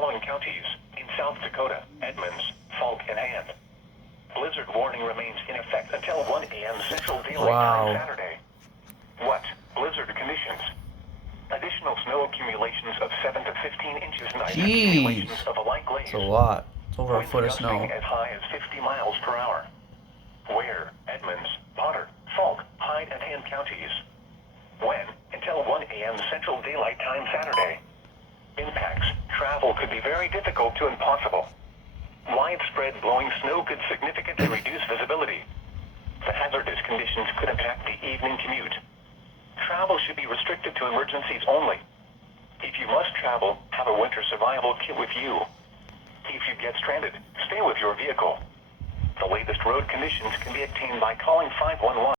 following counties in South Dakota, Edmonds, Falk, and Hand. Blizzard warning remains in effect until 1 a.m. Central Daylight Time Saturday. What? Blizzard conditions. Additional snow accumulations of 7 to 15 inches night. Accumulations of a light glaze. It's a lot. It's over a foot of snow. As high as 50 miles per hour. Where? Edmonds, Potter, Falk, Hyde, and Hand counties. When? Until 1 a.m. Central Daylight Time Saturday. Impacts. Travel could be very difficult to impossible. Widespread blowing snow could significantly reduce visibility. The hazardous conditions could impact the evening commute. Travel should be restricted to emergencies only. If you must travel, have a winter survival kit with you. If you get stranded, stay with your vehicle. The latest road conditions can be obtained by calling 511.